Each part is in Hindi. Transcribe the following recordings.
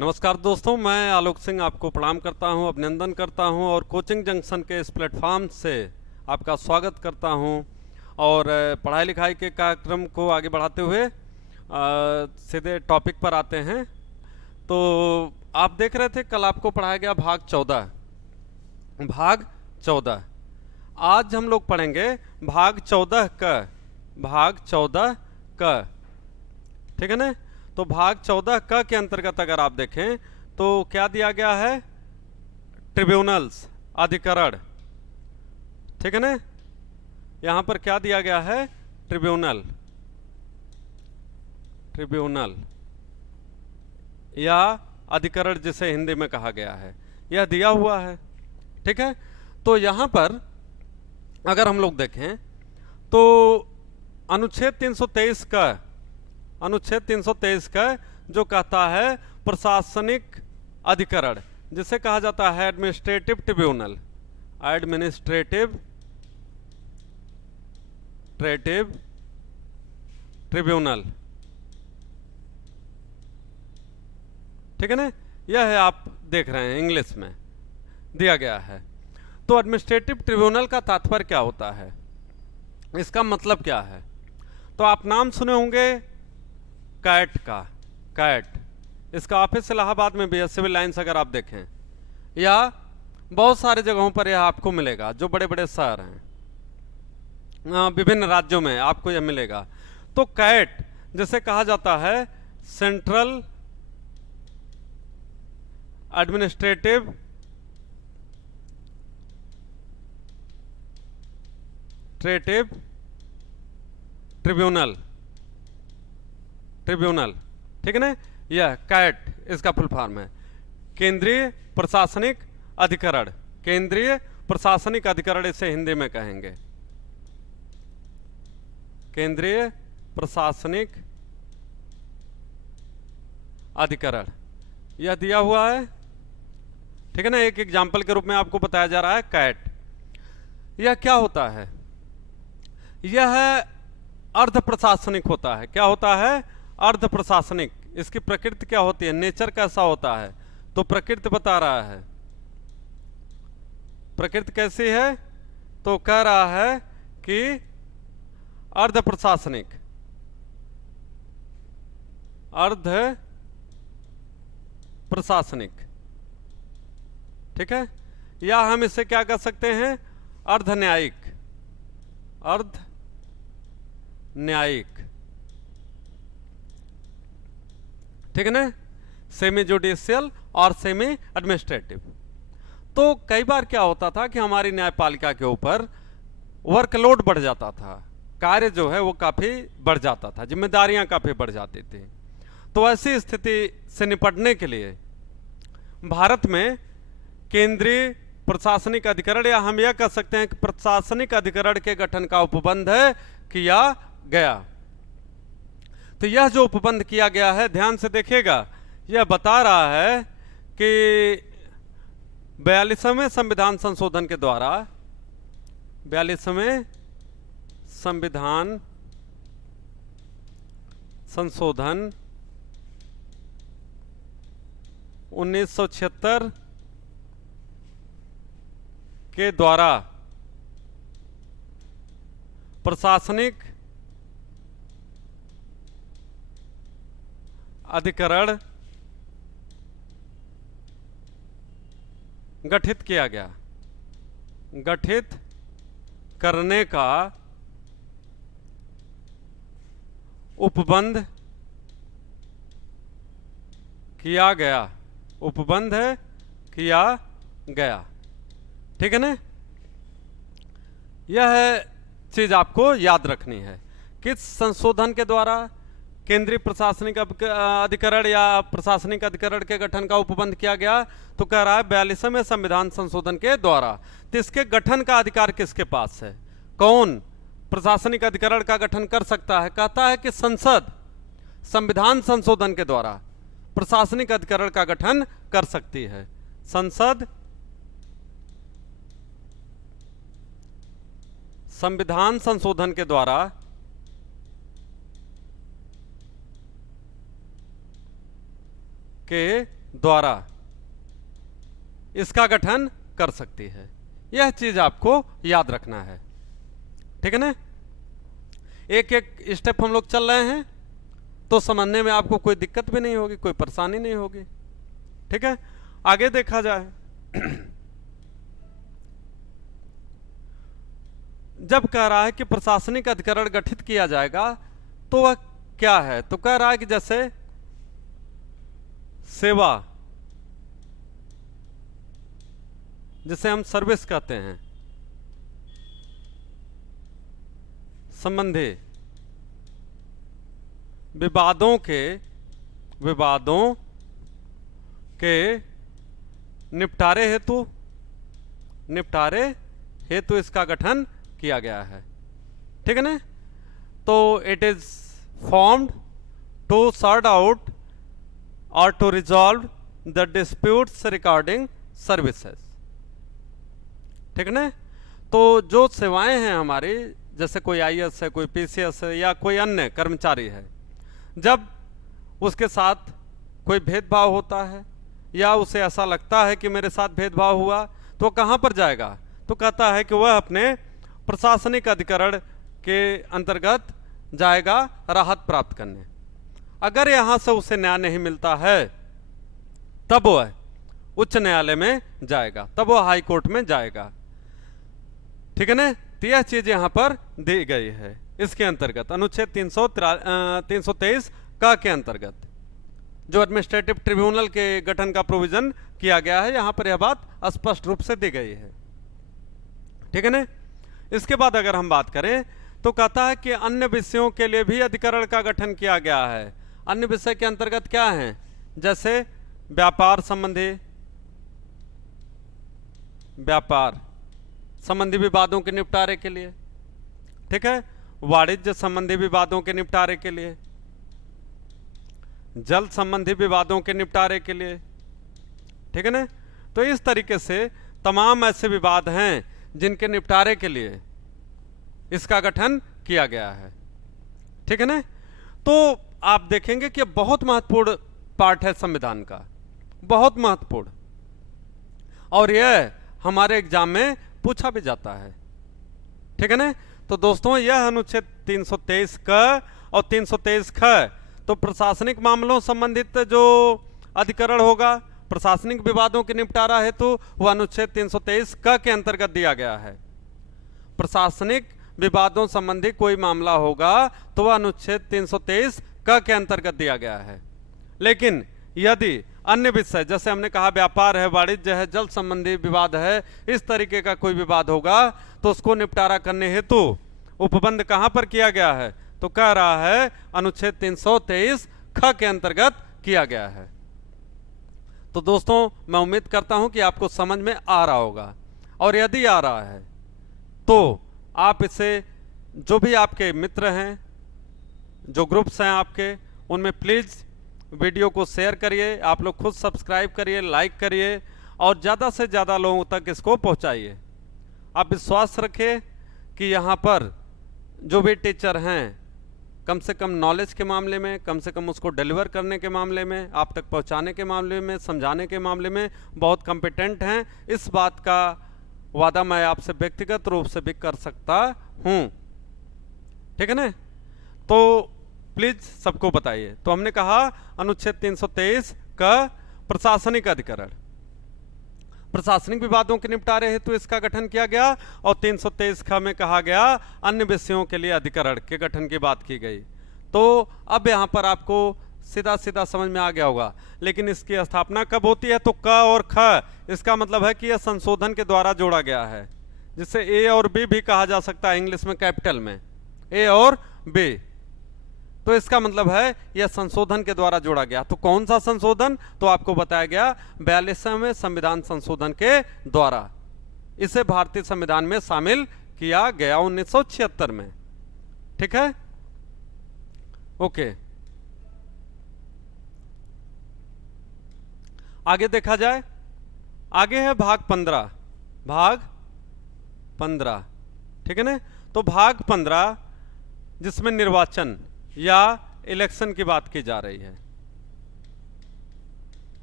नमस्कार दोस्तों, मैं आलोक सिंह आपको प्रणाम करता हूं, अभिनंदन करता हूं और कोचिंग जंक्शन के इस प्लेटफॉर्म से आपका स्वागत करता हूं। और पढ़ाई लिखाई के कार्यक्रम को आगे बढ़ाते हुए सीधे टॉपिक पर आते हैं। तो आप देख रहे थे कल आपको पढ़ाया गया भाग 14। आज हम लोग पढ़ेंगे भाग 14 का। ठीक है ना। तो भाग 14 क के अंतर्गत अगर आप देखें तो क्या दिया गया है? ट्रिब्यूनल्स, अधिकरण। ठीक है ना। यहां पर क्या दिया गया है? ट्रिब्यूनल या अधिकरण जिसे हिंदी में कहा गया है, यह दिया हुआ है। ठीक है। तो यहां पर अगर हम लोग देखें तो अनुच्छेद 323 का जो कहता है प्रशासनिक अधिकरण, जिसे कहा जाता है एडमिनिस्ट्रेटिव ट्रिब्यूनल। ठीक है ना। यह है, आप देख रहे हैं इंग्लिश में दिया गया है। तो एडमिनिस्ट्रेटिव ट्रिब्यूनल का तात्पर्य क्या होता है, इसका मतलब क्या है? तो आप नाम सुने होंगे कैट का। इसका ऑफिस इलाहाबाद में भी है, सिविल लाइंस अगर आप देखें, या बहुत सारे जगहों पर यह आपको मिलेगा। जो बड़े बड़े शहर हैं, विभिन्न राज्यों में आपको यह मिलेगा। तो कैट जिसे कहा जाता है सेंट्रल एडमिनिस्ट्रेटिव ट्रिब्यूनल। ठीक है ना। यह कैट इसका फुल फॉर्म है, केंद्रीय प्रशासनिक अधिकरण। इसे हिंदी में कहेंगे केंद्रीय प्रशासनिक अधिकरण। यह दिया हुआ है। ठीक है ना। एक एग्जाम्पल के रूप में आपको बताया जा रहा है कैट। यह क्या होता है? यह अर्ध प्रशासनिक होता है। क्या होता है? अर्ध प्रशासनिक। इसकी प्रकृति क्या होती है, नेचर कैसा होता है? तो प्रकृति बता रहा है। प्रकृति कैसी है? तो कह रहा है कि अर्ध प्रशासनिक। ठीक है। या हम इसे क्या कर सकते हैं? अर्ध न्यायिक। ठीक है ना। सेमी जुडिशियल और सेमी एडमिनिस्ट्रेटिव। तो कई बार क्या होता था कि हमारी न्यायपालिका के ऊपर वर्कलोड बढ़ जाता था, कार्य जो है वो काफी बढ़ जाता था, जिम्मेदारियां काफी बढ़ जाती थी। तो ऐसी स्थिति से निपटने के लिए भारत में केंद्रीय प्रशासनिक अधिकरण, या हम यह कह सकते हैं कि प्रशासनिक अधिकरण के गठन का उपबंध किया गया। तो यह जो उपबंध किया गया है, ध्यान से देखिएगा, यह बता रहा है कि 42वें संविधान संशोधन के द्वारा 42वें संविधान संशोधन 1976 के द्वारा प्रशासनिक अधिकरण गठित किया गया। गठित करने का उपबंध किया गया। ठीक है ना। यह चीज आपको याद रखनी है। किस संशोधन के द्वारा केंद्रीय प्रशासनिक अधिकरण या प्रशासनिक अधिकरण के गठन का उपबंध किया गया? तो कह रहा है 42वें संविधान संशोधन के द्वारा। तो इसके गठन का अधिकार किसके पास है? कौन प्रशासनिक अधिकरण का गठन कर सकता है? कहता है कि संसद संविधान संशोधन के द्वारा प्रशासनिक अधिकरण का गठन कर सकती है। संसद संविधान संशोधन के द्वारा के द्वारा इसका गठन कर सकती है। यह चीज आपको याद रखना है, ठीक है ना। एक एक स्टेप हम लोग चल रहे हैं तो समझने में आपको कोई दिक्कत भी नहीं होगी, कोई परेशानी नहीं होगी, ठीक है। आगे देखा जाए जब कह रहा है कि प्रशासनिक अधिकरण गठित किया जाएगा तो वह क्या है, तो कह रहा है कि जैसे सेवा, जिसे हम सर्विस कहते हैं, संबंधी विवादों के निपटारे हेतु इसका गठन किया गया है, ठीक है ना। तो it is formed to sort out और to resolve the disputes regarding services, ठीक है ना। तो जो सेवाएं हैं हमारी, जैसे कोई आईएएस है, कोई पीसीएस है या कोई अन्य कर्मचारी है, जब उसके साथ कोई भेदभाव होता है या उसे ऐसा लगता है कि मेरे साथ भेदभाव हुआ, तो कहां पर जाएगा, तो कहता है कि वह अपने प्रशासनिक अधिकरण के अंतर्गत जाएगा राहत प्राप्त करने। अगर यहां से उसे न्याय नहीं मिलता है तब वह उच्च न्यायालय में जाएगा, तब वह हाई कोर्ट में जाएगा, ठीक है ना। तो यह चीज यहां पर दी गई है इसके अंतर्गत अनुच्छेद 323 का के अंतर्गत जो एडमिनिस्ट्रेटिव ट्रिब्यूनल के गठन का प्रोविजन किया गया है, यहां पर यह बात स्पष्ट रूप से दी गई है, ठीक है ना। इसके बाद अगर हम बात करें तो कहता है कि अन्य विषयों के लिए भी अधिकरण का गठन किया गया है। अन्य विषय के अंतर्गत क्या है, जैसे व्यापार संबंधी विवादों के निपटारे के लिए, ठीक है, वाणिज्य संबंधी विवादों के निपटारे के लिए, जल संबंधी विवादों के निपटारे के लिए, ठीक है ना। तो इस तरीके से तमाम ऐसे विवाद हैं जिनके निपटारे के लिए इसका गठन किया गया है, ठीक है ना। तो आप देखेंगे कि बहुत महत्वपूर्ण पार्ट है संविधान का, बहुत महत्वपूर्ण, और यह हमारे एग्जाम में पूछा भी जाता है, ठीक है ना। तो दोस्तों यह अनुच्छेद 323 क और 323 ख तो प्रशासनिक मामलों संबंधित जो अधिकरण होगा प्रशासनिक विवादों के निपटारा हेतु वह अनुच्छेद 323 क के अंतर्गत दिया गया है। प्रशासनिक विवादों संबंधी कोई मामला होगा तो वह अनुच्छेद 323 क के अंतर्गत दिया गया है। लेकिन यदि अन्य विषय जैसे हमने कहा व्यापार है, वाणिज्य है, जल संबंधी विवाद है, इस तरीके का कोई विवाद होगा तो उसको निपटारा करने हेतु उपबंध कहां पर किया गया है, तो कह रहा है अनुच्छेद 323 ख के अंतर्गत किया गया है। तो दोस्तों मैं उम्मीद करता हूं कि आपको समझ में आ रहा होगा, और यदि आ रहा है तो आप इसे जो भी आपके मित्र हैं, जो ग्रुप्स हैं आपके, उनमें प्लीज वीडियो को शेयर करिए, आप लोग खुद सब्सक्राइब करिए, लाइक करिए और ज़्यादा से ज़्यादा लोगों तक इसको पहुंचाइए। आप विश्वास रखिए कि यहाँ पर जो भी टीचर हैं कम से कम नॉलेज के मामले में, कम से कम उसको डिलीवर करने के मामले में, आप तक पहुंचाने के मामले में, समझाने के मामले में बहुत कॉम्पिटेंट हैं। इस बात का वादा मैं आपसे व्यक्तिगत रूप से भी कर सकता हूं, ठीक है ना। तो प्लीज सबको बताइए। तो हमने कहा अनुच्छेद 323 का प्रशासनिक अधिकरण, प्रशासनिक विवादों के निपटारे हेतु इसका गठन किया गया, और 323 ख में कहा गया अन्य विषयों के लिए अधिकरण के गठन की बात की गई। तो अब यहां पर आपको सीधा सीधा समझ में आ गया होगा। लेकिन इसकी स्थापना कब होती है, तो क और ख इसका मतलब है कि यह संशोधन के द्वारा जोड़ा गया है, जिसे ए और बी भी कहा जा सकता है इंग्लिश में कैपिटल में, ए और बी। तो इसका मतलब है यह संशोधन के द्वारा जोड़ा गया। तो कौन सा संशोधन, तो आपको बताया गया 42वें संविधान संशोधन के द्वारा इसे भारतीय संविधान में शामिल किया गया 1976 में, ठीक है। ओके, आगे देखा जाए। आगे है भाग 15, ठीक है ना। तो भाग 15 जिसमें निर्वाचन या इलेक्शन की बात की जा रही है।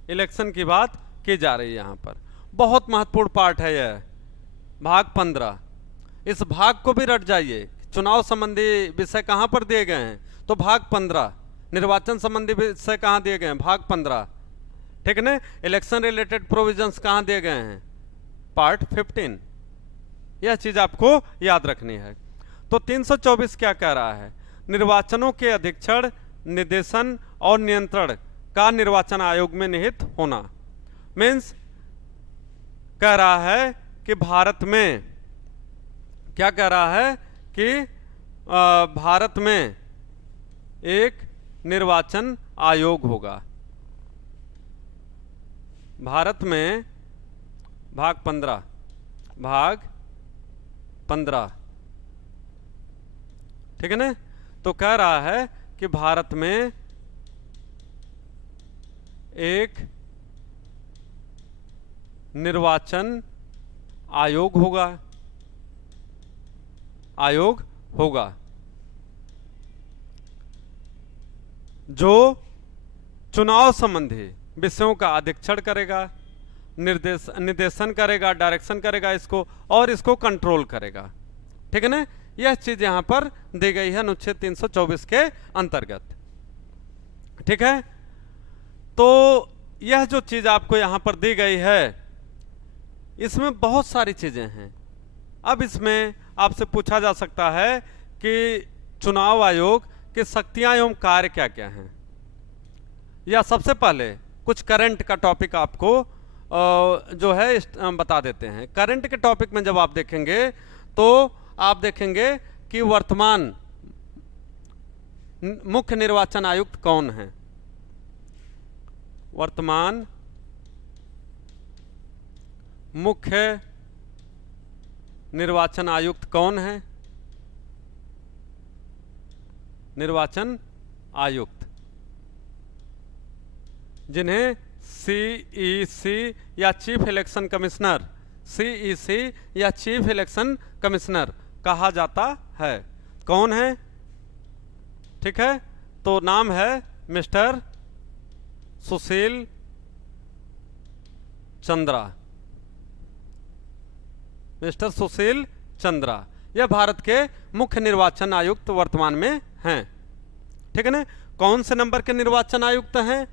इलेक्शन की बात की जा रही है यहाँ पर। बहुत महत्वपूर्ण पार्ट है यह भाग 15। इस भाग को भी रट जाइए। चुनाव संबंधी विषय कहाँ पर दिए गए हैं, तो भाग 15। निर्वाचन संबंधी विषय कहाँ दिए गए हैं, भाग 15। ठीक है ना। इलेक्शन रिलेटेड प्रोविजंस कहाँ दिए गए हैं, पार्ट 15। यह चीज आपको याद रखनी है। तो 324 क्या कह रहा है, निर्वाचनों के अधीक्षण, निर्देशन और नियंत्रण का निर्वाचन आयोग में निहित होना। मीन्स कह रहा है कि भारत में, क्या कह रहा है कि भारत में एक निर्वाचन आयोग होगा। भारत में भाग 15, भाग 15, ठीक है ना। तो कह रहा है कि भारत में एक निर्वाचन आयोग होगा, आयोग होगा जो चुनाव संबंधी विषयों का अधीक्षण करेगा, निर्देशन करेगा, डायरेक्शन करेगा इसको, और इसको कंट्रोल करेगा। ठीक है ना। यह चीज यहां पर दी गई है अनुच्छेद 324 के अंतर्गत। ठीक है। तो यह जो चीज आपको यहां पर दी गई है, इसमें बहुत सारी चीजें हैं। अब इसमें आपसे पूछा जा सकता है कि चुनाव आयोग की शक्तियां एवं कार्य क्या क्या हैं। या सबसे पहले कुछ करंट का टॉपिक आपको जो है बता देते हैं। करंट के टॉपिक में जब आप देखेंगे तो आप देखेंगे कि वर्तमान मुख्य निर्वाचन आयुक्त कौन है। वर्तमान मुख्य निर्वाचन आयुक्त कौन है, निर्वाचन आयुक्त, जिन्हें सीईसी या चीफ इलेक्शन कमिश्नर, सीईसी या चीफ इलेक्शन कमिश्नर कहा जाता है। कौन है, ठीक है। तो नाम है मिस्टर सुशील चंद्रा, मिस्टर सुशील चंद्रा। यह भारत के मुख्य निर्वाचन आयुक्त वर्तमान में हैं। ठीक है ना। कौन से नंबर के निर्वाचन आयुक्त हैं,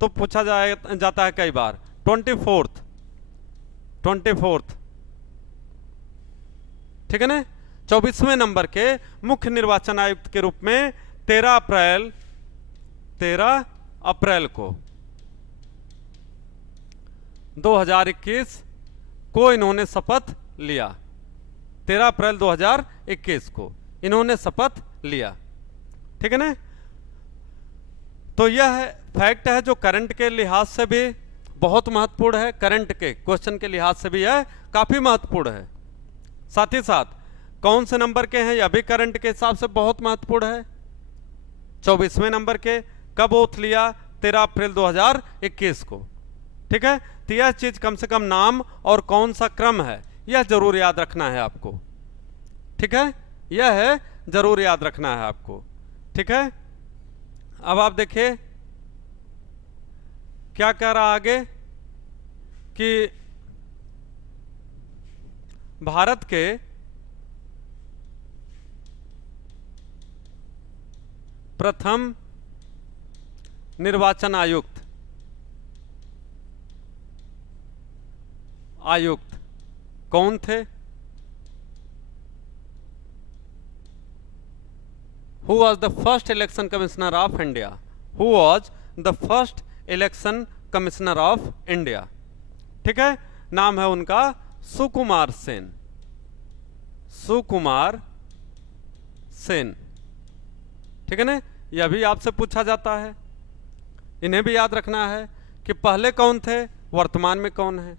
तो पूछा जाता है कई बार 24th, ठीक है ना। 24वें नंबर के मुख्य निर्वाचन आयुक्त के रूप में 13 अप्रैल को 2021 को इन्होंने शपथ लिया। 13 अप्रैल 2021 को इन्होंने शपथ लिया। ठीक है ना। तो यह फैक्ट है जो करंट के लिहाज से भी बहुत महत्वपूर्ण है, करंट के क्वेश्चन के लिहाज से भी यह काफी महत्वपूर्ण है। साथ ही साथ कौन से नंबर के हैं यह भी करंट के हिसाब से बहुत महत्वपूर्ण है। 24वें नंबर के, कब ओथ लिया, 13 अप्रैल 2021 को। ठीक है। तो यह चीज कम से कम नाम और कौन सा क्रम है यह जरूर याद रखना है आपको। ठीक है। यह है जरूर याद रखना है आपको। ठीक है। अब आप देखिए क्या कह रहा आगे कि भारत के प्रथम निर्वाचन आयुक्त कौन थे। Who was the first election commissioner of India? Who was the first election commissioner of India? ठीक है। नाम है उनका सुकुमार सेन, सुकुमार सेन। ठीक है ना। यह भी आपसे पूछा जाता है, इन्हें भी याद रखना है कि पहले कौन थे, वर्तमान में कौन है।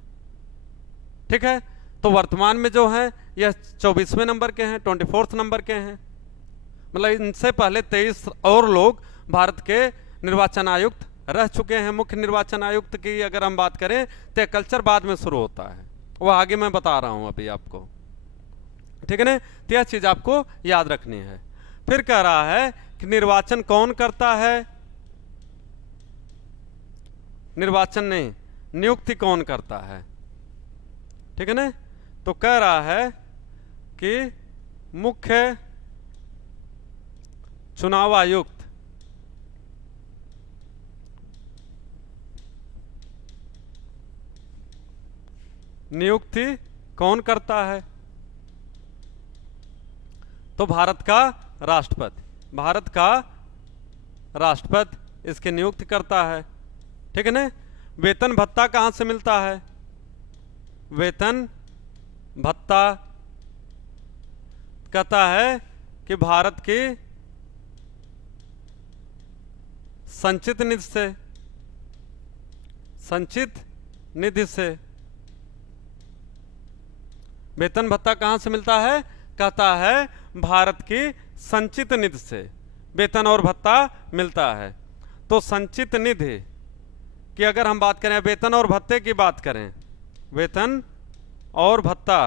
ठीक है। तो वर्तमान में जो है यह 24वें नंबर के हैं, 24th नंबर के हैं। मतलब इनसे पहले 23 और लोग भारत के निर्वाचन आयुक्त रह चुके हैं। मुख्य निर्वाचन आयुक्त की अगर हम बात करें तो कल्चर बाद में शुरू होता है, वो आगे मैं बता रहा हूं अभी आपको। ठीक है ना। तो यह चीज आपको याद रखनी है। फिर कह रहा है कि निर्वाचन कौन करता है, निर्वाचन नहीं, नियुक्ति कौन करता है? ठीक है ना। तो कह रहा है कि मुख्य चुनाव आयुक्त नियुक्ति कौन करता है? तो भारत का राष्ट्रपति, भारत का राष्ट्रपति इसकी नियुक्ति करता है। ठीक है ना। वेतन भत्ता कहां से मिलता है? वेतन भत्ता कहता है कि भारत की संचित निधि से, संचित निधि से। वेतन भत्ता कहां से मिलता है? कहता है भारत की संचित निधि से वेतन और भत्ता मिलता है। तो संचित निधि की अगर हम बात करें, वेतन और भत्ते की बात करें, वेतन और भत्ता,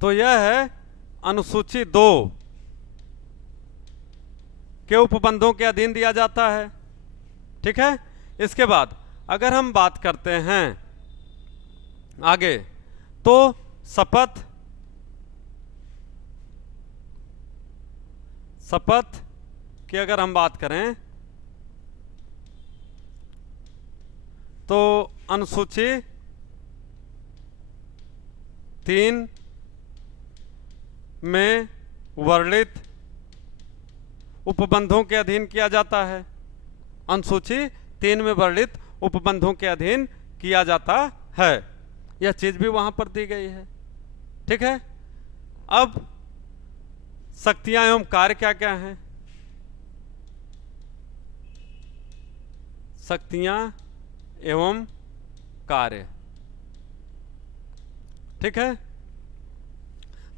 तो यह है अनुसूची 2 के उपबंधों के अधीन दिया जाता है। ठीक है। इसके बाद अगर हम बात करते हैं आगे, तो शपथ, शपथ की अगर हम बात करें तो अनुसूची 3 में वर्णित उपबंधों के अधीन किया जाता है। अनुसूची 3 में वर्णित उपबंधों के अधीन किया जाता है। यह चीज भी वहां पर दी गई है। ठीक है। अब शक्तियां एवं कार्य क्या क्या हैं? शक्तियां एवं कार्य। ठीक है।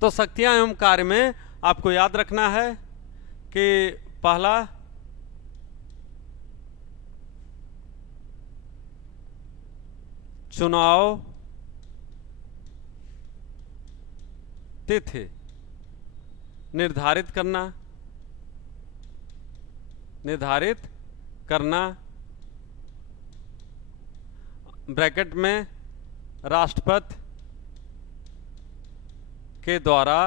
तो शक्तियां एवं कार्य में आपको याद रखना है कि पहला चुनाव तिथि निर्धारित करना, निर्धारित करना, ब्रैकेट में राष्ट्रपति के द्वारा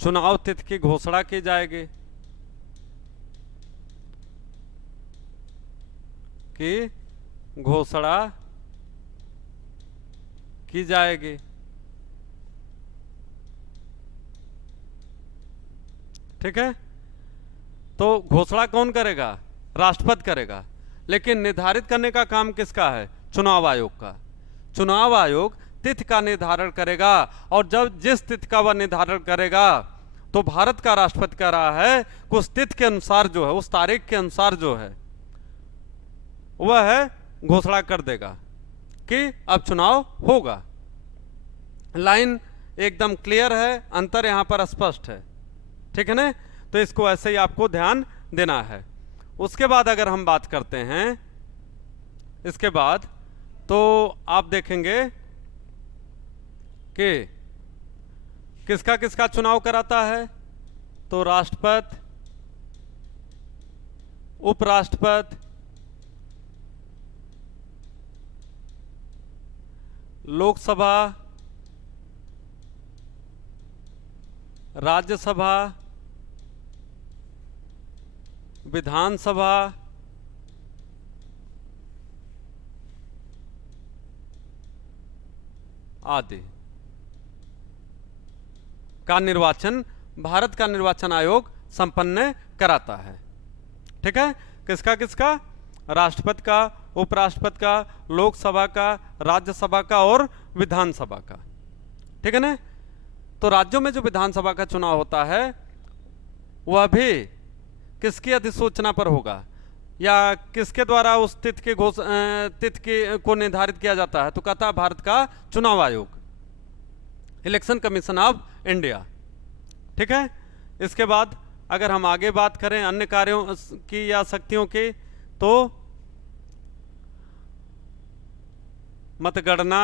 चुनाव तिथि की घोषणा की जाएगी, की घोषणा की जाएगी। ठीक है। तो घोषणा कौन करेगा? राष्ट्रपति करेगा। लेकिन निर्धारित करने का काम किसका है? चुनाव आयोग का। चुनाव आयोग तिथि का निर्धारण करेगा, और जब जिस तिथि का वह निर्धारण करेगा, तो भारत का राष्ट्रपति कह रहा है कि उस तिथि के अनुसार जो है, उस तारीख के अनुसार जो है, वह है घोषणा कर देगा कि अब चुनाव होगा। लाइन एकदम क्लियर है, अंतर यहां पर स्पष्ट है। ठीक है ना। तो इसको ऐसे ही आपको ध्यान देना है। उसके बाद अगर हम बात करते हैं, इसके बाद तो आप देखेंगे कि किसका किसका चुनाव कराता है? तो राष्ट्रपति, उपराष्ट्रपति, लोकसभा, राज्यसभा, विधानसभा, आदि का निर्वाचन भारत का निर्वाचन आयोग संपन्न कराता है। ठीक है। किसका किसका? राष्ट्रपति का, उपराष्ट्रपति का, लोकसभा का, राज्यसभा का और विधानसभा का। ठीक है ना। तो राज्यों में जो विधानसभा का चुनाव होता है वह भी किसकी अधिसूचना पर होगा, या किसके द्वारा उस तिथि के तिथि को निर्धारित किया जाता है? तो कहता है भारत का चुनाव आयोग, इलेक्शन कमीशन ऑफ इंडिया। ठीक है। इसके बाद अगर हम आगे बात करें अन्य कार्यों की या शक्तियों की, तो मतगणना,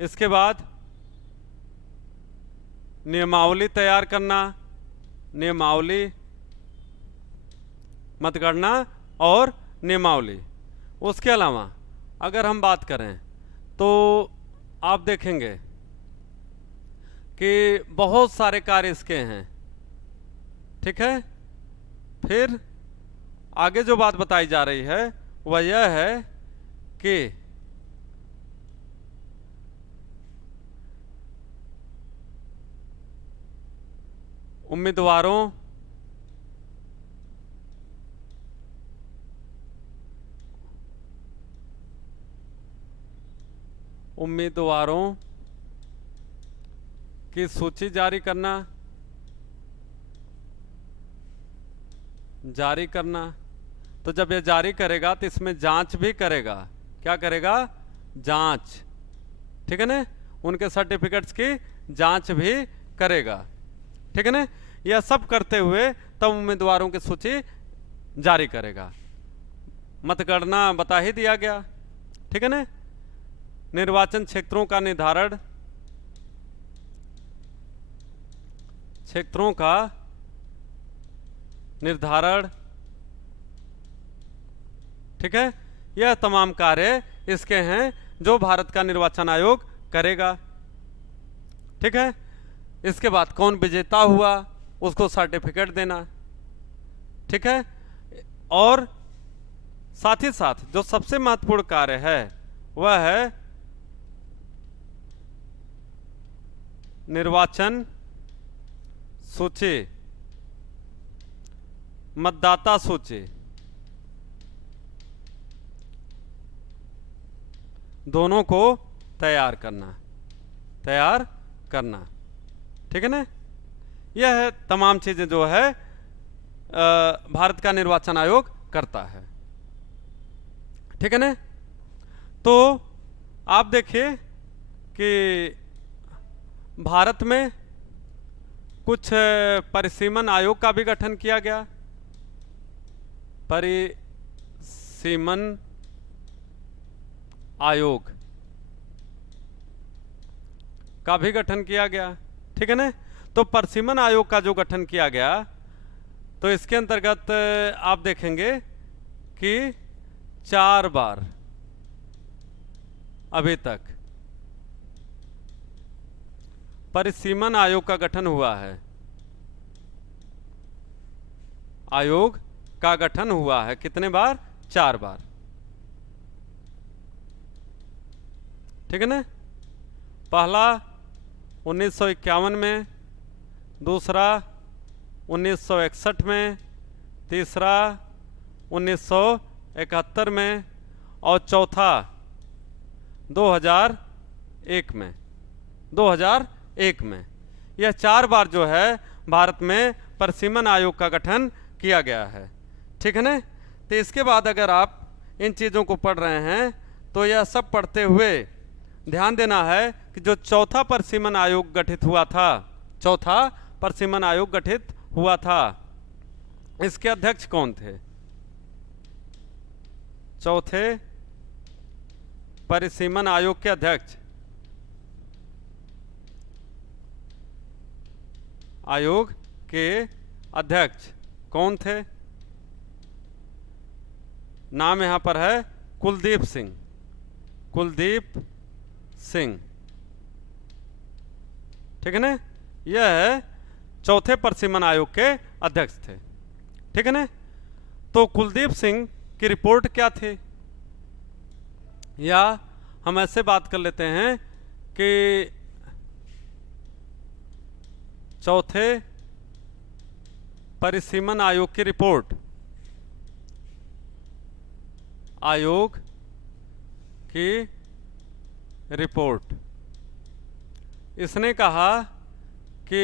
इसके बाद नियमावली तैयार करना, नियमावली, मतगणना और नियमावली। उसके अलावा अगर हम बात करें तो आप देखेंगे कि बहुत सारे कार्य इसके हैं, ठीक है। फिर आगे जो बात बताई जा रही है वह यह है कि उम्मीदवारों की सूची जारी करना, तो जब ये जारी करेगा तो इसमें जांच भी करेगा। क्या करेगा? जांच, ठीक है ना। उनके सर्टिफिकेट्स की जांच भी करेगा, ठीक है ना। यह सब करते हुए तब उम्मीदवारों की सूची जारी करेगा। मतगणना बता ही दिया गया, ठीक है ना। निर्वाचन क्षेत्रों का निर्धारण, ठीक है। यह तमाम कार्य इसके हैं जो भारत का निर्वाचन आयोग करेगा, ठीक है। इसके बाद कौन विजेता हुआ उसको सर्टिफिकेट देना, ठीक है। और साथ ही साथ जो सबसे महत्वपूर्ण कार्य है वह है निर्वाचन सूची, मतदाता सूची, दोनों को तैयार करना, ठीक है ना। यह है तमाम चीजें जो है भारत का निर्वाचन आयोग करता है, ठीक है ना। तो आप देखिए कि भारत में कुछ परिसीमन आयोग का भी गठन किया गया, परिसीमन आयोग का भी गठन किया गया, ठीक है ना। तो परिसीमन आयोग का जो गठन किया गया तो इसके अंतर्गत आप देखेंगे कि 4 बार अभी तक परिसीमन आयोग का गठन हुआ है, आयोग का गठन हुआ है। कितने बार? 4 बार, ठीक है ना। पहला 1951 में, दूसरा 1961 में, तीसरा 1971 में और चौथा 2001 में। यह 4 बार जो है भारत में परिसीमन आयोग का गठन किया गया है, ठीक है ना। तो इसके बाद अगर आप इन चीज़ों को पढ़ रहे हैं तो यह सब पढ़ते हुए ध्यान देना है कि जो चौथा परिसीमन आयोग गठित हुआ था, इसके अध्यक्ष कौन थे? चौथे परिसीमन आयोग के अध्यक्ष, कौन थे? नाम यहां पर है कुलदीप सिंह, ठीक है ना। यह है चौथे परिसीमन आयोग के अध्यक्ष थे, ठीक है ना। तो कुलदीप सिंह की रिपोर्ट क्या थी, या हम ऐसे बात कर लेते हैं कि चौथे परिसीमन आयोग की रिपोर्ट, इसने कहा कि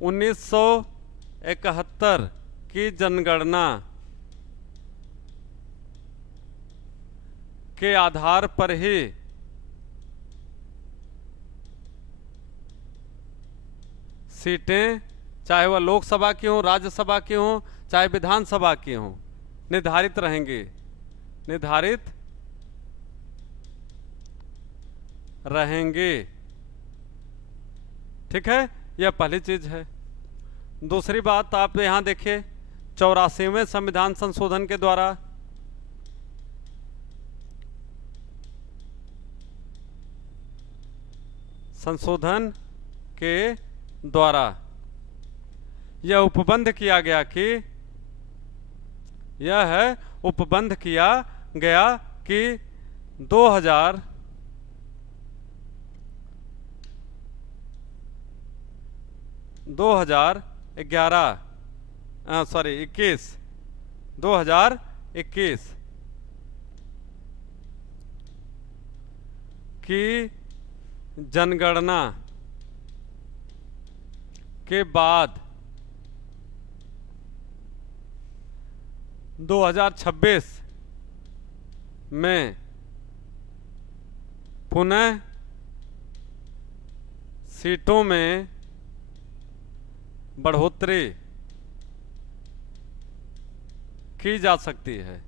1971 की जनगणना के आधार पर ही सीटें, चाहे वह लोकसभा की हों, राज्यसभा की हों, चाहे विधानसभा की हों, निर्धारित रहेंगे, ठीक है, यह पहली चीज है। दूसरी बात आप यहां देखिए, 84वें संविधान संशोधन के द्वारा यह उपबंध किया गया कि यह है उपबंध किया गया कि 2021 की जनगणना के बाद 2026 में पुनः सीटों में बढ़ोतरी की जा सकती है,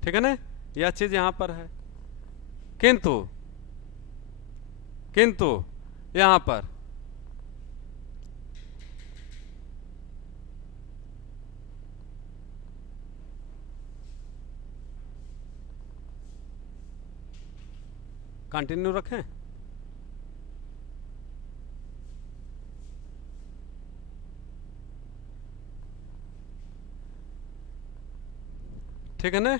ठीक है ना। यह चीज यहां पर है, किंतु यहां पर कंटिन्यू रखें। ठीक है ना।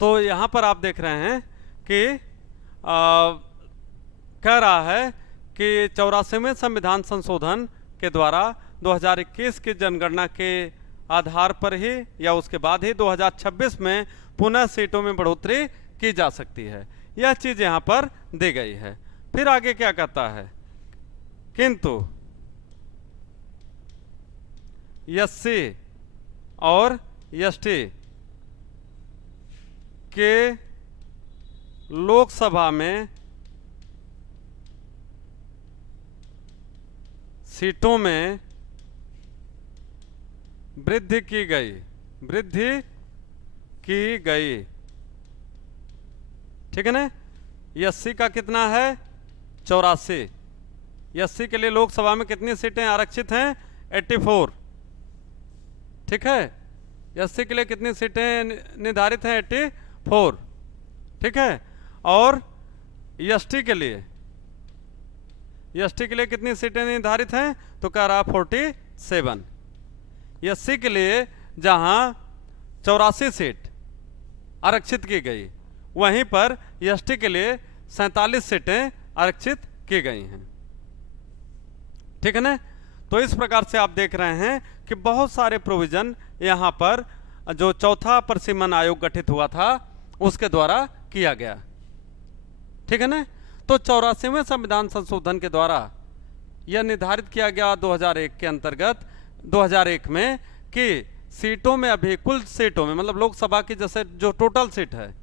तो यहां पर आप देख रहे हैं कि कह रहा है कि 84वें संविधान संशोधन के द्वारा 2021 की जनगणना के आधार पर ही या उसके बाद ही 2026 में पुनः सीटों में बढ़ोतरी की जा सकती है। यह चीज यहां पर दी गई है। फिर आगे क्या कहता है, किंतु एससी और एसटी के लोकसभा में सीटों में वृद्धि की गई, ठीक है ना। एससी का कितना है, 84। एससी के लिए लोकसभा में कितनी सीटें आरक्षित हैं, 84, ठीक है। एससी के लिए कितनी सीटें निर्धारित हैं, 84, ठीक है। और एसटी के लिए कितनी सीटें निर्धारित हैं, तो कह रहा 47। एससी के लिए जहां 84 सीट आरक्षित की गई, वहीं पर एसटी के लिए 47 सीटें आरक्षित की गई हैं, ठीक है ना। तो इस प्रकार से आप देख रहे हैं कि बहुत सारे प्रोविजन यहां पर जो चौथा परिसीमन आयोग गठित हुआ था उसके द्वारा किया गया, ठीक है ना। तो 84वें संविधान संशोधन के द्वारा यह निर्धारित किया गया 2001 के अंतर्गत 2001 में कि सीटों में अभी कुल सीटों में, मतलब लोकसभा की जैसे जो टोटल सीट है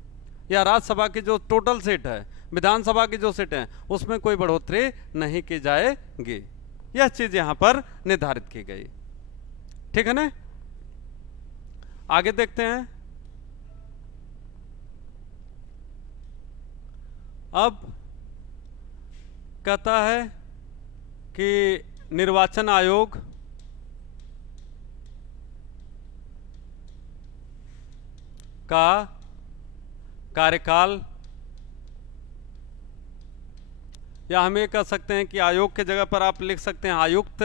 या राज्यसभा की जो टोटल सीट है, विधानसभा की जो सीट है, उसमें कोई बढ़ोतरी नहीं की जाएगी। यह चीज यहां पर निर्धारित की गई, ठीक है ना। आगे देखते हैं। अब कहता है कि निर्वाचन आयोग का कार्यकाल, या हम ये कह सकते हैं कि आयोग के जगह पर आप लिख सकते हैं आयुक्त,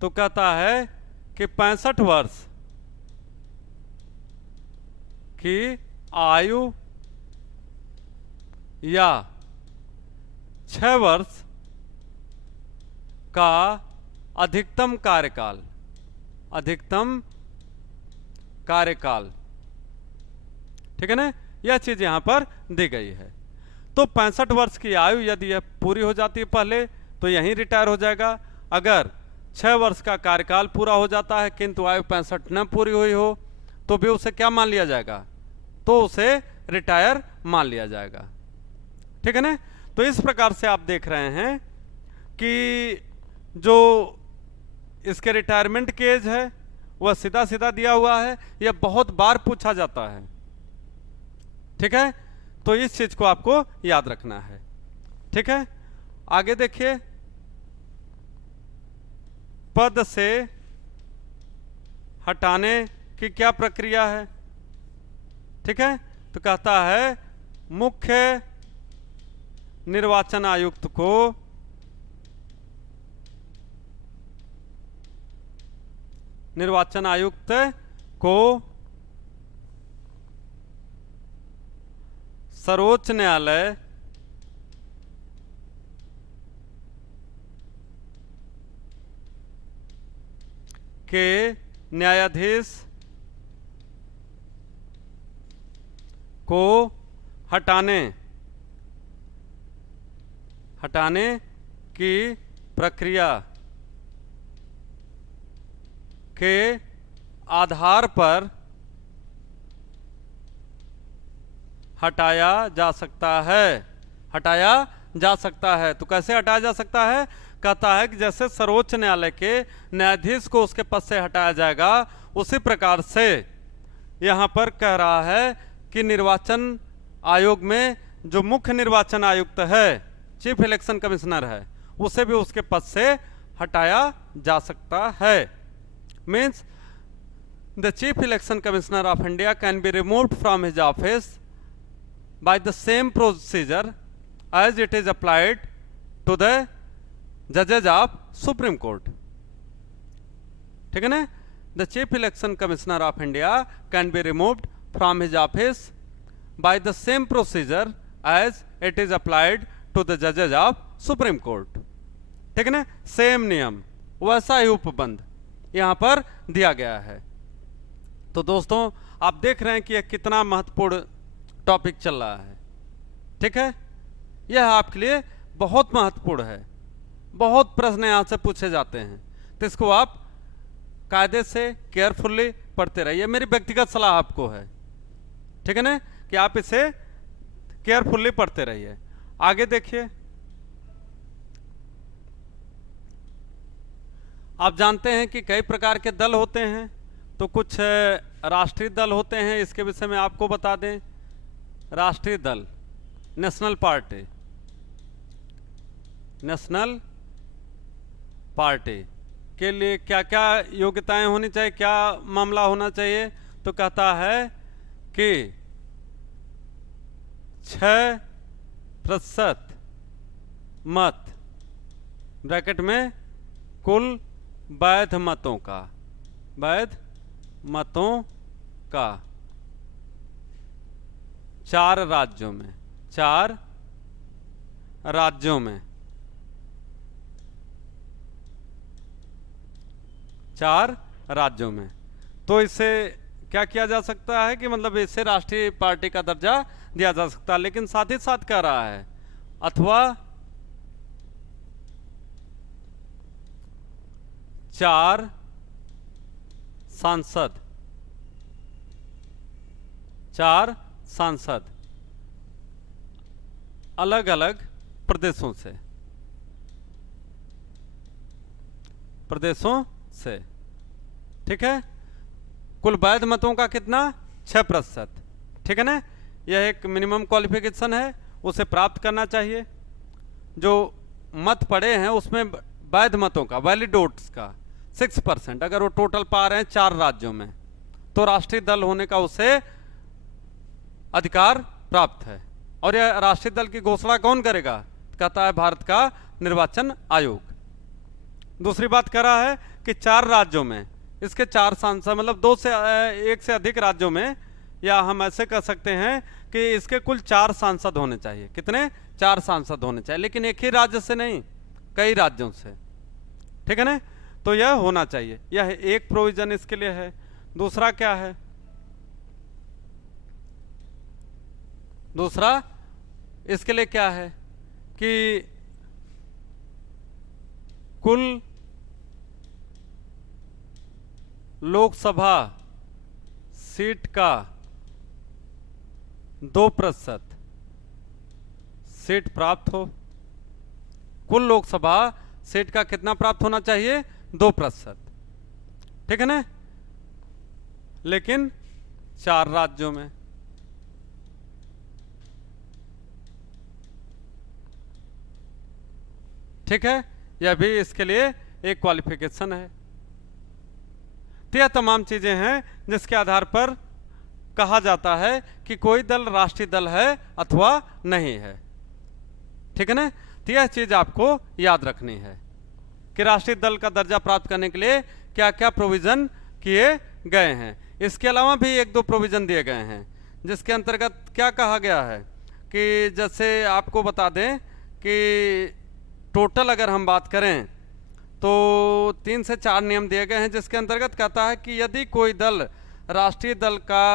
तो कहता है कि 65 वर्ष की आयु या 6 वर्ष का अधिकतम कार्यकाल, ठीक है ना। यह चीज यहां पर दी गई है। तो 65 वर्ष की आयु यदि यह पूरी हो जाती है पहले, तो यहीं रिटायर हो जाएगा। अगर 6 वर्ष का कार्यकाल पूरा हो जाता है किंतु आयु 65 न पूरी हुई हो, तो भी उसे क्या मान लिया जाएगा, तो उसे रिटायर मान लिया जाएगा, ठीक है ना। तो इस प्रकार से आप देख रहे हैं कि जो इसके रिटायरमेंट की एज है वह सीधा सीधा दिया हुआ है, यह बहुत बार पूछा जाता है। ठीक है, तो इस चीज को आपको याद रखना है। ठीक है, आगे देखिए, पद से हटाने की क्या प्रक्रिया है। ठीक है, तो कहता है मुख्य निर्वाचन आयुक्त को सर्वोच्च न्यायालय के न्यायाधीश को हटाने की प्रक्रिया के आधार पर हटाया जा सकता है। तो कैसे हटाया जा सकता है? कहता है कि जैसे सर्वोच्च न्यायालय के न्यायाधीश को उसके पद से हटाया जाएगा, उसी प्रकार से यहां पर कह रहा है कि निर्वाचन आयोग में जो मुख्य निर्वाचन आयुक्त है, चीफ इलेक्शन कमिश्नर है, उसे भी उसके पद से हटाया जा सकता है। Means the chief election commissioner of India can be removed from his office by the same procedure as it is applied to the judges of Supreme Court. ठीक है ना? The Chief Election Commissioner of India can be removed from his office by the same procedure as it is applied to the judges of Supreme Court. ठीक है ना? सेम नियम, वैसा ही उपबंध यहां पर दिया गया है। तो दोस्तों आप देख रहे हैं कि यह कितना महत्वपूर्ण टॉपिक चल रहा है। ठीक है, यह आपके लिए बहुत महत्वपूर्ण है, बहुत प्रश्न यहां से पूछे जाते हैं, तो इसको आप कायदे से केयरफुली पढ़ते रहिए। मेरी व्यक्तिगत सलाह आपको है, ठीक है ना, कि आप इसे केयरफुली पढ़ते रहिए। आगे देखिए, आप जानते हैं कि कई प्रकार के दल होते हैं, तो कुछ राष्ट्रीय दल होते हैं, इसके विषय में आपको बता दें। राष्ट्रीय दल, नेशनल पार्टी के लिए क्या क्या योग्यताएं होनी चाहिए, क्या मामला होना चाहिए? तो कहता है कि 6% मत ब्रैकेट में कुल वैध मतों का 4 राज्यों में 4 राज्यों में, तो इसे क्या किया जा सकता है कि मतलब इसे राष्ट्रीय पार्टी का दर्जा दिया जा सकता है। लेकिन साथ ही साथ कह रहा है अथवा 4 सांसद अलग अलग प्रदेशों से, ठीक है। कुल वैध मतों का कितना? 6%, ठीक है ना। यह एक मिनिमम क्वालिफिकेशन है, उसे प्राप्त करना चाहिए। जो मत पड़े हैं उसमें वैध मतों का, वैलिड वोट्स का 6%, अगर वो टोटल पा रहे हैं 4 राज्यों में, तो राष्ट्रीय दल होने का उसे अधिकार प्राप्त है। और यह राष्ट्रीय दल की घोषणा कौन करेगा? कहता है भारत का निर्वाचन आयोग। दूसरी बात कह रहा है कि 4 राज्यों में इसके 4 सांसद, मतलब 2 से 1 से अधिक राज्यों में, या हम ऐसे कह सकते हैं कि इसके कुल 4 सांसद होने चाहिए। कितने? 4 सांसद होने चाहिए, लेकिन एक ही राज्य से नहीं, कई राज्यों से, ठीक है ना। तो यह होना चाहिए, यह एक प्रोविजन इसके लिए है। दूसरा क्या है? दूसरा इसके लिए क्या है कि कुल लोकसभा सीट का 2% सीट प्राप्त हो। कुल लोकसभा सीट का कितना प्राप्त होना चाहिए? 2%, ठीक है ना, लेकिन 4 राज्यों में। ठीक है, यह भी इसके लिए एक क्वालिफिकेशन है। तो यह तमाम चीजें हैं जिसके आधार पर कहा जाता है कि कोई दल राष्ट्रीय दल है अथवा नहीं है। ठीक है ना, तो यह चीज आपको याद रखनी है कि राष्ट्रीय दल का दर्जा प्राप्त करने के लिए क्या क्या प्रोविजन किए गए हैं। इसके अलावा भी 1-2 प्रोविजन दिए गए हैं जिसके अंतर्गत क्या कहा गया है कि जैसे आपको बता दें कि टोटल अगर हम बात करें तो 3 से 4 नियम दिए गए हैं जिसके अंतर्गत कहता है कि यदि कोई दल राष्ट्रीय दल का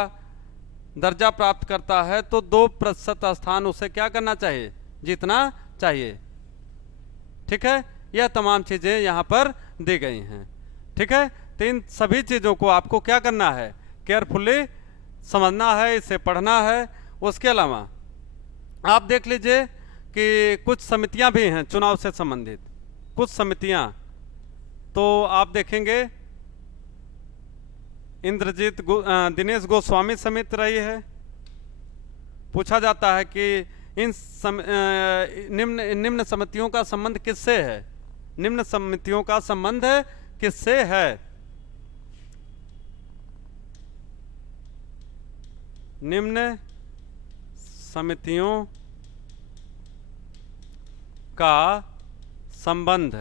दर्जा प्राप्त करता है तो 2% स्थान उसे क्या करना चाहिए, जीतना चाहिए। ठीक है, यह तमाम चीजें यहाँ पर दी गई हैं। ठीक है, तो इन सभी चीजों को आपको क्या करना है, केयरफुली समझना है, इसे पढ़ना है। उसके अलावा आप देख लीजिए कि कुछ समितियां भी हैं चुनाव से संबंधित, कुछ समितियां, तो आप देखेंगे दिनेश गोस्वामी समिति रही है। पूछा जाता है कि इन निम्न समितियों का संबंध किससे है, निम्न समितियों का संबंध किससे है। निम्न समितियों का संबंध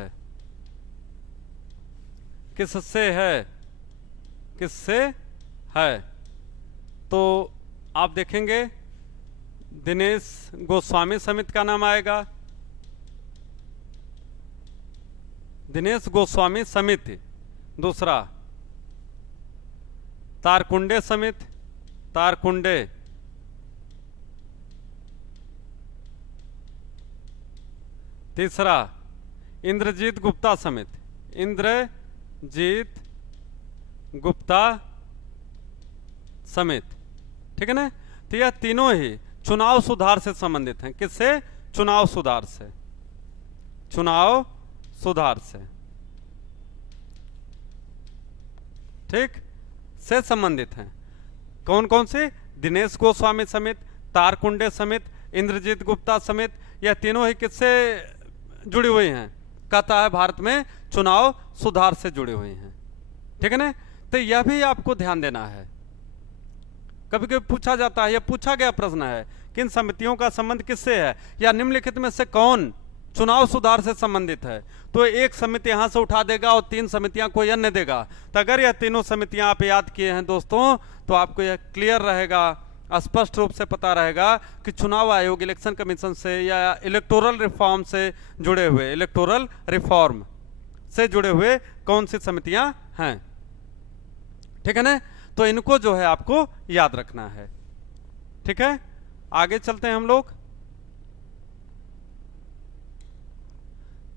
किससे है, किससे है, तो आप देखेंगे दिनेश गोस्वामी समिति का नाम आएगा। दिनेश गोस्वामी समिति। दूसरा तारकुंडे समिति, तारकुंडे। तीसरा इंद्रजीत गुप्ता समिति, इंद्रजीत गुप्ता समिति। ठीक है ना, तो यह तीनों ही चुनाव सुधार से संबंधित हैं। किससे, चुनाव सुधार से, चुनाव सुधार से, ठीक से संबंधित हैं। कौन कौन से, दिनेश गोस्वामी समिति, तारकुंडे समिति, इंद्रजीत गुप्ता समिति, यह तीनों ही किससे जुड़ी हुई हैं, कहता है भारत में चुनाव सुधार से जुड़ी हुई हैं। ठीक है ना, तो यह भी आपको ध्यान देना है। कभी कभी पूछा जाता है, यह पूछा गया प्रश्न है कि इन समितियों का संबंध किससे है, या निम्नलिखित में से कौन चुनाव सुधार से संबंधित है, तो एक समिति यहां से उठा देगा और 3 समितियां कोई अन्य देगा। तो अगर यह तीनों समितियां आप याद किए हैं दोस्तों, तो आपको यह क्लियर रहेगा, स्पष्ट रूप से पता रहेगा कि चुनाव आयोग इलेक्शन कमीशन से या इलेक्टोरल रिफॉर्म से जुड़े हुए, इलेक्टोरल रिफॉर्म से जुड़े हुए कौन सी समितियां हैं। ठीक है ना, तो इनको जो है आपको याद रखना है। ठीक है, आगे चलते हैं हम लोग।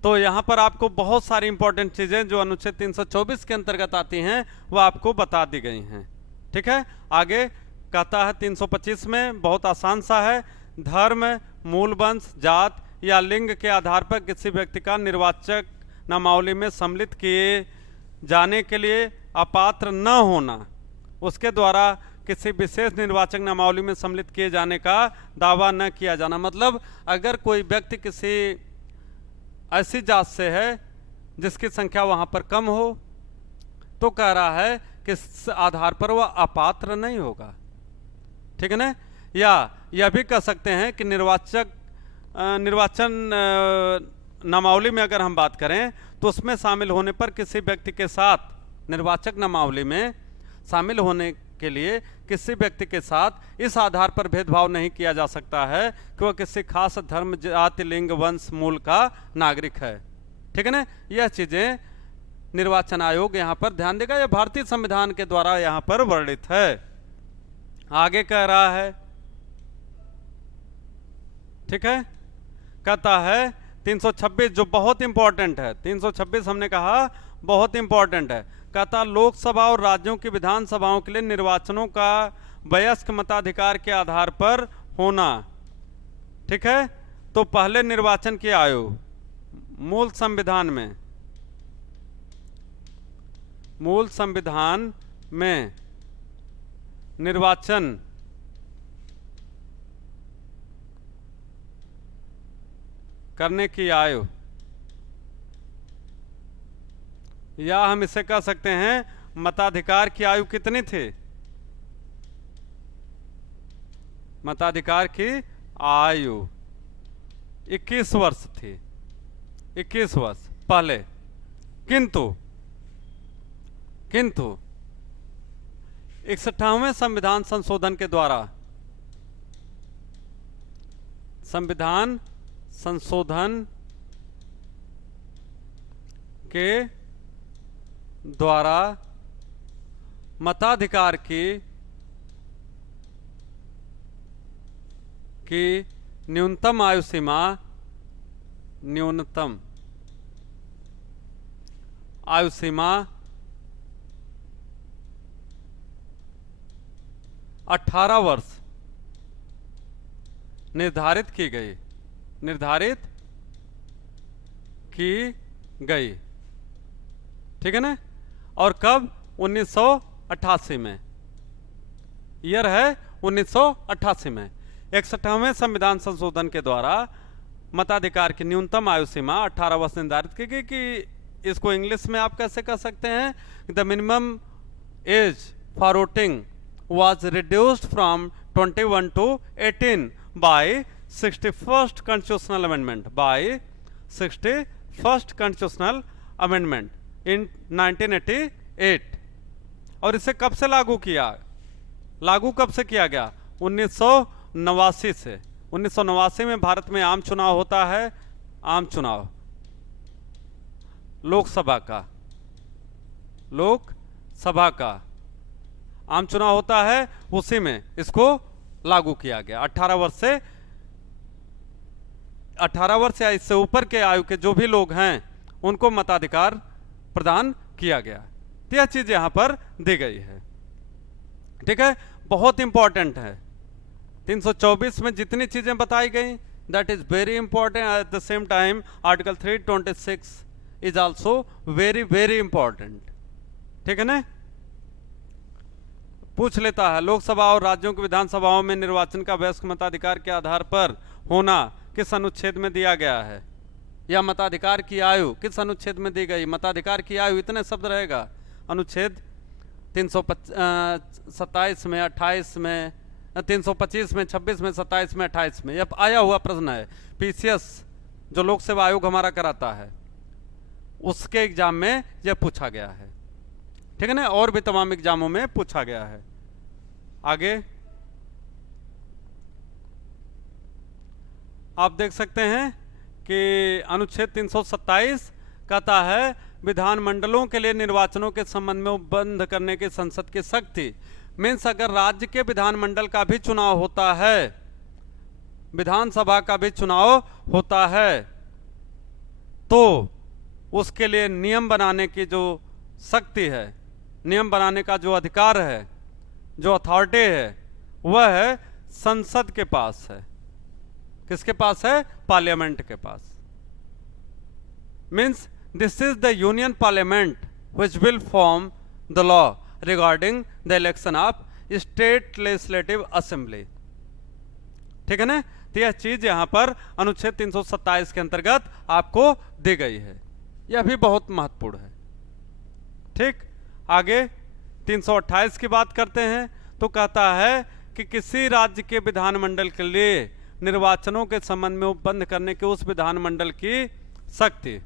तो यहां पर आपको बहुत सारी इंपॉर्टेंट चीजें जो अनुच्छेद 324 के अंतर्गत आती हैं वो आपको बता दी गई हैं। ठीक है, आगे कहता है 325 में, बहुत आसान सा है, धर्म, मूल वंश, जात या लिंग के आधार पर किसी व्यक्ति का निर्वाचक नामावली में सम्मिलित किए जाने के लिए अपात्र न होना, उसके द्वारा किसी विशेष निर्वाचक नामावली में सम्मिलित किए जाने का दावा न किया जाना। मतलब अगर कोई व्यक्ति किसी ऐसी जात से है जिसकी संख्या वहां पर कम हो, तो कह रहा है कि इस आधार पर वह अपात्र नहीं होगा। ठीक है ना, या यह भी कह सकते हैं कि निर्वाचन नामावली में अगर हम बात करें तो उसमें शामिल होने पर किसी व्यक्ति के साथ, निर्वाचक नामावली में शामिल होने के लिए किसी व्यक्ति के साथ इस आधार पर भेदभाव नहीं किया जा सकता है कि वह किसी खास धर्म, जाति, लिंग, वंश, मूल का नागरिक है। ठीक है ना, यह चीजें निर्वाचन आयोग यहाँ पर ध्यान देगा, यह भारतीय संविधान के द्वारा यहाँ पर वर्णित है। आगे कह रहा है, ठीक है, कहता है 326 जो बहुत इंपॉर्टेंट है, 326 हमने कहा बहुत इंपॉर्टेंट है। कहता लोकसभा और राज्यों की विधानसभाओं के लिए निर्वाचनों का वयस्क मताधिकार के आधार पर होना। ठीक है, तो पहले निर्वाचन की आयु मूल संविधान में मूल संविधान में निर्वाचन करने की आयु, या हम इसे कह सकते हैं मताधिकार की आयु कितनी थी? मताधिकार की आयु 21 वर्ष थी, 21 वर्ष पहले। किंतु 61वें संविधान संशोधन के द्वारा, संविधान संशोधन के द्वारा मताधिकार की न्यूनतम आयु सीमा, न्यूनतम आयु सीमा 18 वर्ष निर्धारित की गई, निर्धारित की गई। ठीक है ना? और कब? 1988 में, ईयर है 1988 में 61वें संविधान संशोधन के द्वारा मताधिकार की न्यूनतम आयु सीमा 18 वर्ष निर्धारित की गई। कि इसको इंग्लिश में आप कैसे कह सकते हैं? The minimum age for voting was reduced from 21 to 18 by 61st constitutional amendment, by 61st constitutional amendment in 1988। और इसे कब से लागू किया? लागू कब से किया गया? 1989 से। 1989 में भारत में आम चुनाव होता है, आम चुनाव लोकसभा का, लोकसभा का आम चुनाव होता है, उसी में इसको लागू किया गया। 18 वर्ष से 18 वर्ष या इससे ऊपर के आयु के जो भी लोग हैं उनको मताधिकार प्रदान किया गया। तो यह चीज यहां पर दी गई है। ठीक है, बहुत इंपॉर्टेंट है। 324 में जितनी चीजें बताई गई that is very important. At the same time article 326 is also very very important. ठीक है ना? पूछ लेता है लोकसभा और राज्यों की विधानसभाओं में निर्वाचन का वयस्क मताधिकार के आधार पर होना किस अनुच्छेद में दिया गया है, या मताधिकार की आयु किस अनुच्छेद में दी गई? मताधिकार की आयु इतने शब्द रहेगा, अनुच्छेद 327 में, 28 में, 325 में, 26 में, 27 में, 28 में। यह आया हुआ प्रश्न है। पीसीएस जो लोक सेवा आयोग हमारा कराता है उसके एग्जाम में यह पूछा गया है। ठीक है ना? और भी तमाम एग्जामों में पूछा गया है। आगे आप देख सकते हैं कि अनुच्छेद 327 कहता है विधानमंडलों के लिए निर्वाचनों के संबंध में उपबंध करने की संसद की शक्ति। मीन्स अगर राज्य के विधानमंडल का भी चुनाव होता है, विधानसभा का भी चुनाव होता है, तो उसके लिए नियम बनाने की जो शक्ति है, नियम बनाने का जो अधिकार है, जो अथॉरिटी है, वह है संसद के पास है। किसके पास है? पार्लियामेंट के पास। Means this is the union parliament which will form the law regarding the election of state legislative assembly. ठीक है ना? तो यह चीज यहां पर अनुच्छेद 327 के अंतर्गत आपको दी गई है। यह भी बहुत महत्वपूर्ण है। ठीक, आगे 328 की बात करते हैं तो कहता है कि किसी राज्य के विधानमंडल के लिए निर्वाचनों के संबंध में उपबंध करने के उस विधानमंडल की शक्ति,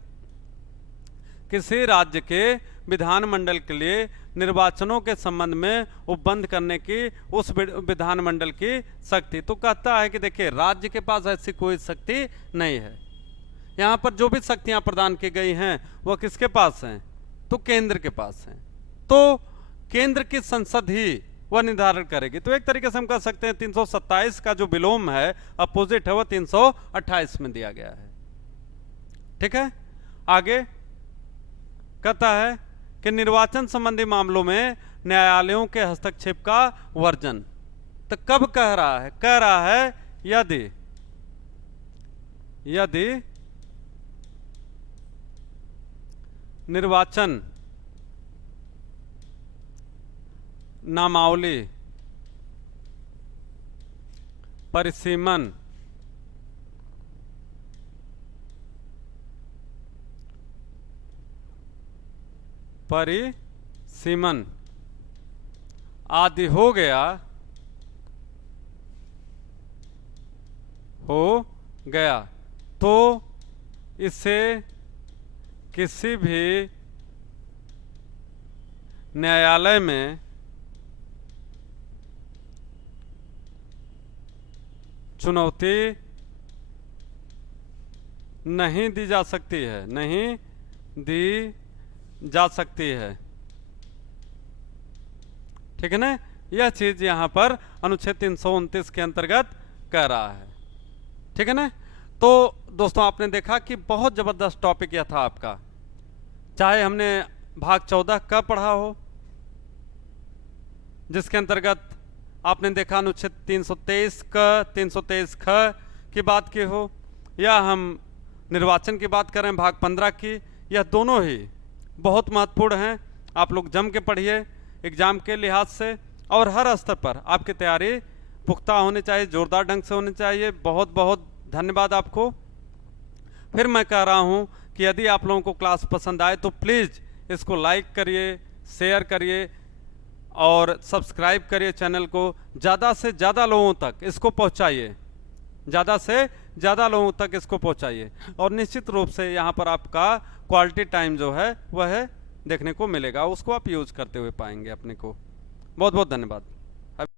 किसी राज्य के विधानमंडल के लिए निर्वाचनों के संबंध में उपबंध करने की उस विधानमंडल की शक्ति। तो कहता है कि देखिए राज्य के पास ऐसी कोई शक्ति नहीं है। यहाँ पर जो भी शक्तियां प्रदान की गई हैं वह किसके पास हैं? तो केंद्र के पास हैं। तो केंद्र की संसद ही वह निर्धारण करेगी। तो एक तरीके से हम कह सकते हैं 327 का जो विलोम है, अपोजिट है, वह 328 में दिया गया है। ठीक है, आगे कहता है कि निर्वाचन संबंधी मामलों में न्यायालयों के हस्तक्षेप का वर्जन। तो कब कह रहा है? कह रहा है यदि निर्वाचन नामावली, परिसीमन, परिसीमन आदि हो गया, तो इसे किसी भी न्यायालय में चुनौती नहीं दी जा सकती है, नहीं दी जा सकती है। ठीक है ना, यह चीज यहां पर अनुच्छेद 329 के अंतर्गत कह रहा है। ठीक है ना, तो दोस्तों आपने देखा कि बहुत जबरदस्त टॉपिक यह था आपका, चाहे हमने भाग 14 का पढ़ा हो, जिसके अंतर्गत आपने देखा अनुच्छेद 323 का 323 ख की बात की हो, या हम निर्वाचन की बात करें भाग 15 की, यह दोनों ही बहुत महत्वपूर्ण हैं। आप लोग जम के पढ़िए एग्जाम के लिहाज से, और हर स्तर पर आपकी तैयारी पुख्ता होनी चाहिए, जोरदार ढंग से होनी चाहिए। बहुत बहुत धन्यवाद आपको। फिर मैं कह रहा हूं कि यदि आप लोगों को क्लास पसंद आए तो प्लीज़ इसको लाइक करिए, शेयर करिए और सब्सक्राइब करिए चैनल को। ज़्यादा से ज़्यादा लोगों तक इसको पहुंचाइए, ज़्यादा से ज़्यादा लोगों तक इसको पहुंचाइए, और निश्चित रूप से यहाँ पर आपका क्वालिटी टाइम जो है वह देखने को मिलेगा, उसको आप यूज करते हुए पाएंगे अपने को। बहुत बहुत धन्यवाद।